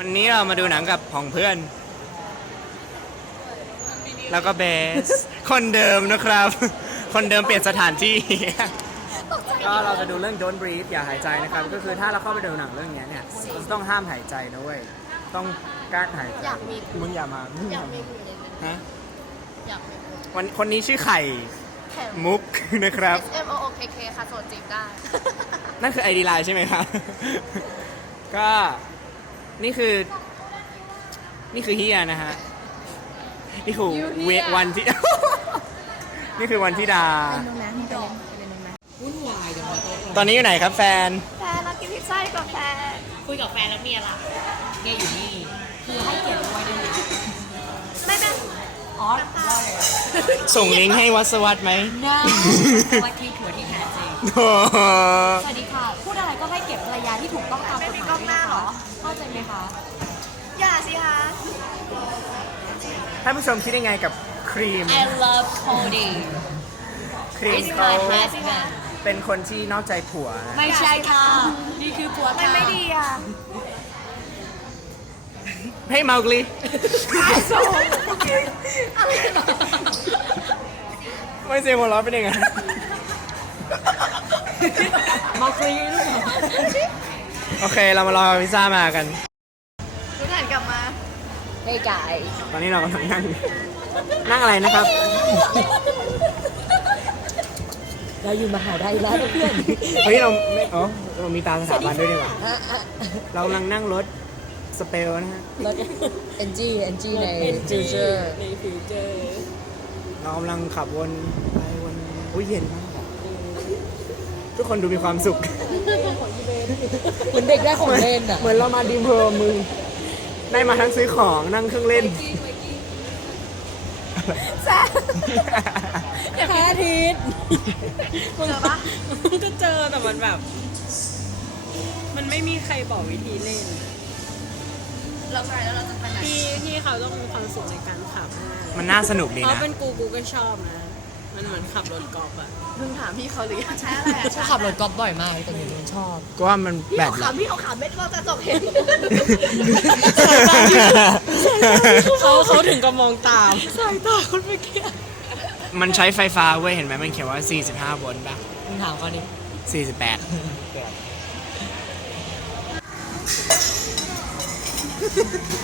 วันนี้เรามาดูหนังกับของเพื่อน แล้วก็เบส คนเดิมนะครับ คนเดิมเปลี่ยนสถานที่ ก็เราจะดูเรื่อง Don't Breathe อย่าหายใจนะครับ ก็คือถ้าเราเข้าไปดูหนังเรื่องเนี้ยเนี่ยเราจะต้องห้ามหายใจนะเว้ย ต้องกลั้นหายใจอยากมี มึงอย่ามามึงอย่อาย่ากมีมาอยู่ในนั้นฮะอยากมีวันคนนี้ชื่อไข่แข่งมุกนะครับ S M O O K K ค่ะโสดจีบได้ นั่นคือไอดีไลน์ใช่ไหมครับ ก็ นี่คือ นี่คือเฮียนะฮะ นี่คือเววันที่ นี่คือวันที่ดาเป็นนมนะเป็นนมเป็นนมนะวุ่นวายจังวะโต๊ะตอนนี้อยู่ไหนครับแฟน แฟนเรากินพิซซ่ากับแฟนคุยกับแฟนแล้วเมียล่ะเมียอยู่นี่ คือให้เกียรติด้วยนะไม่เป็นอ๋อรอเลยส่งลิงก์ให้วัดสวัสดไหมนะว่าที่ถั่วที่แท้จริงโอ้โหสวัสดีค่ะ ที่ถูกต้องตามกฎหมายเข้าใจไหมคะ อย่าสิคะ ท่านผู้ชมคิดยังไงกับครีม I love coding ครีม It's เขา my husband เป็นคนที่นอกใจผัวนะไม่ใช่ค่ะ นี่คือผัวมันค่ะไม่ดีอะให้เมากลีอะไรหรอไม่เสียงหัวเราะเป็นยังไง มาคลีหรือเปล่า โอเคเรามารอพิซซ่ามากันทุกท่านกลับมา เฮ้ยกายตอนนี้เรากำลังนั่ง นั่งอะไรนะครับ เราอยู่มหาลัยแล้วเพื่อนเฮ้ยเราไม่อ๋อเรามีตาสถาบันด้วยดีกว่าเรากำลังนั่งรถสเปลนะฮะรถเอ็นจีเอ็นจีในฟิวเจอร์ในฟิวเจอร์เรากำลังขับวนไปวนอุ้ยเย็นมากทุกคนดูมีความสุข เหมือนเด็กได้ของเล่นอะเหมือนเรามาดีมเพอมึง ได้มาทั้งซื้อของนั่งเครื่องเล่นแพ้ทิศเจอปะก็เจอแต่มันแบบ มันไม่มีใครบอกวิธีเล่น เราไปแล้วเราจะไปไหนพี่พี่เขาต้องมีความสุขในการขับมากมันน่าสนุกดีเพราะนะเป็นกูกูก็ชอบนะ มันเหมือนขับรถกอล์ฟอะเพิ่งถามพี่เขาหรือยังใช้อะไรอะชอบขับรถกอล์ฟบ่อยมากแต่หนูชอบก็ว่ามันพี่แบเขาบขำพี่เขาขำไม่เราจะจบเห็นเขาเขาถึงก็มองตามสายตาคนเมื่อกี้มันใช้ไฟฟ้าเว้ยเห็นไหมมันเขียนว่า 45โวลต์ป่ะมึงถามเขาดิ48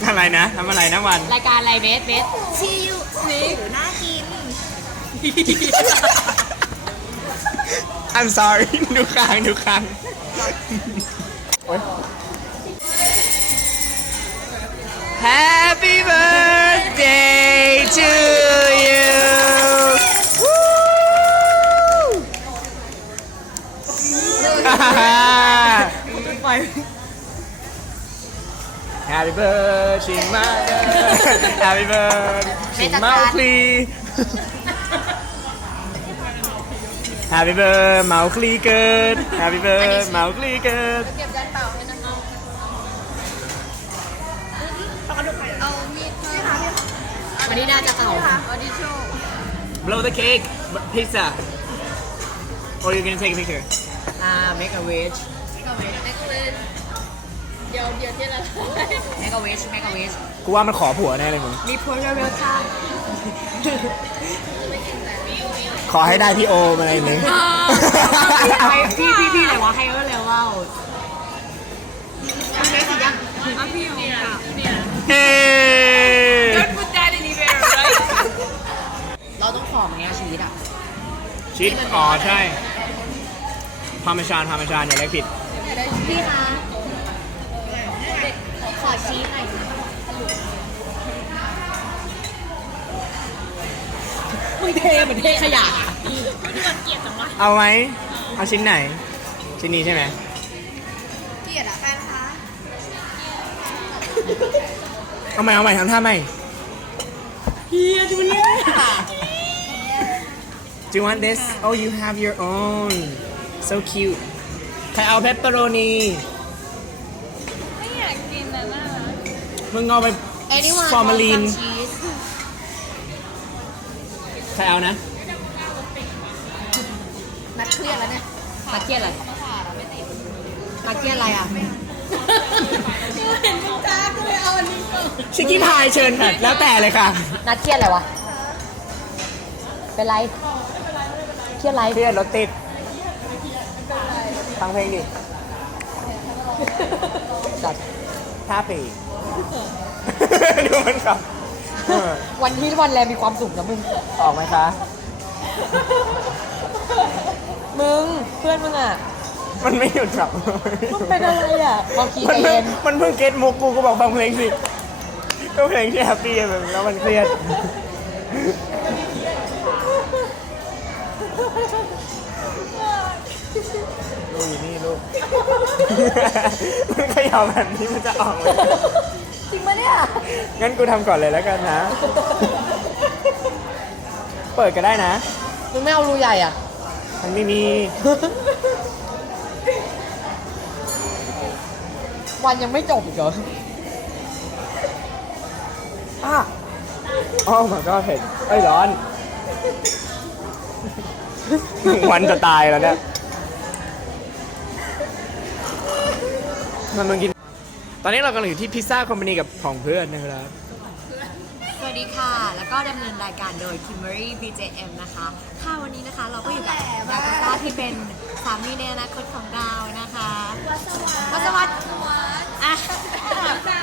อะไรนะทำอะไรนะวัน รายการอะไรเบสเบสชียูนี่น่ากิน I'm sorry ดูค้างดูค้างโอ๊ย Happy birthday to you Woo! Happy birthday ชิงมา Happy birthday ชิงเมาคลี Happy birthday เมาคลีเกิด Happy birthday เมาคลีเกิดเก็บยันเป่าให้นะคะเอามีดมาวันนี้น่าจะเก่าคะเอดิโช Blow the cake pizza or you gonna take a picture อ่า make a wish กับเวทเอ็กซ์เลนเดี๋ยวเดี๋ยวที่อะไร make a wish make a wish กูว่ามันขอผัวแน่เลยมึง มี pro real time ขอให้ได้ที่โอมอะไรนึงพี่พี่พี่ไหนวะ higher level อะพี่เอาค่ะ เฮ้ Put that anywhere right เราต้องขอไหมอะชีวิตอะชิดอ๋อใช่พาเมชานพาเมชานอย่าเล็กผิด พี่คะขอชีสหน่อย มึงเทเหมือนเทขยะเอาไหมเอาชิ้นไหน ชิ้นนี้ใช่ไหมเกลียดอะแฟนคะเอาใหม่เอาใหม่ทำท่าใหม่เฮียดูเนี่ย Do you want this Oh you have your own so cute ใครเอาเพปเปอโรนีไม่อยากกินนะน่ามึงเอาไป Anyone ฟอร์มาลีน want some cheese ใครเอานะนัดเครียดแล้วเนี่ยมาเกียอะไรมาเกียอะไรอะเห็นมึงจ้ากูชิคกี้พายเชิญค่ะแล้วแต่เลยค่ะ นัดเครียดอะไรวะ เป็นไร เครียดอะไร เครียดรถติด ฟังเพลงดิจัดท่าปีดูมันครับเออ วันที่วันแรมมีความสุขนะมึง ออกไหมคะ มึงเพื่อนมึงอะ มันไม่หยุดครับมันเป็นอะไรอะบอกคีมันเอเพิ่งนมันเพิ่งเก็ตมุกกูก็บอกฟังเพลงสิก็เพลงที่แฮปปี้แบบแล้วมันเครียด ลูกอยู่นี่ลูก มันเขย่าแบบนี้มันจะออกเลยจริง ปะเนี่ยงั้นกูทำก่อนเลยแล้วกันนะ เปิดก็ได้นะ มึงไม่เอารูใหญ่อะ มันไม่มี วันยังไม่จบอีกเหรออะอ๋อมันก็เผ็ดเอ้ยร้อน วันจะตายแล้วเนี่ย มันมึงกิน ตอนนี้เรากำลังอยู่ที่พิซซ่าคอมพานีกับของเพื่อนนะครับ สวัสดีค่ะ แล้วก็ดำเนินรายการโดย Kimberly BJM นะคะ ค่ะวันนี้นะคะเราก็อยู่กับดาก้าที่เป็นสามีในอนาคตของเรานะคะวัสวัสดิ์อะ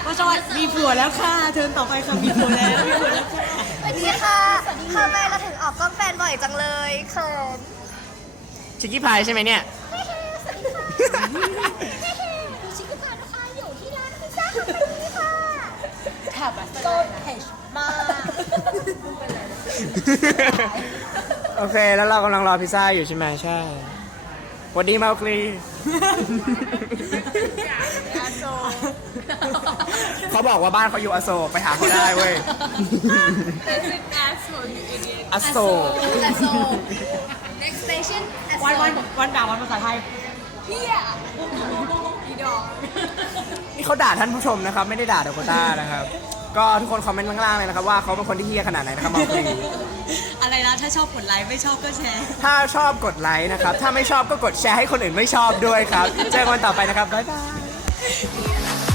วัสวัสดิ์มีผัวแล้วค่ะ เชิญต่อไปค่ะมีผัวแล้วมีผัวแล้วค่ะสวัสดีค่ะทำไมเราถึงออกกล้องแฟนบ่อยจังเลยเขินชิคกี้พายใช่ไหมเนี่ยชิคกี้พายนะคะอยู่ที่ร้านพิซซ่าคอมพานีค่ะ แถบอะโกดเพจมากโอเค แล้วเรากำลังรอพิซซ่าอยู่ใช่ไหมใช่สวัสดีมาคลีเขาบอกว่าบ้านเขาอยู่อโศกไปหาเขาได้เว้ยอโศกแต่โซ next station วันวันวันด่าวันภาษาไทยเฮีย อีดอกนี่เขาด่าท่านผู้ชมนะครับ ไม่ได้ด่าเดโคต้านะครับ ก็ทุกคนคอมเมนต์ข้างล่างเลยนะครับว่าเขาเป็นคนที่เฮี้ยขนาดไหนนะครับมาคลีอะไรนะถ้าชอบกดไลค์ไม่ชอบก็แชร์ถ้าชอบกดไลค์นะครับ ถ้าไม่ชอบก็กดแชร์ให้คนอื่นไม่ชอบด้วยครับ เจอกันวันต่อไปนะครับ บ๊ายบาย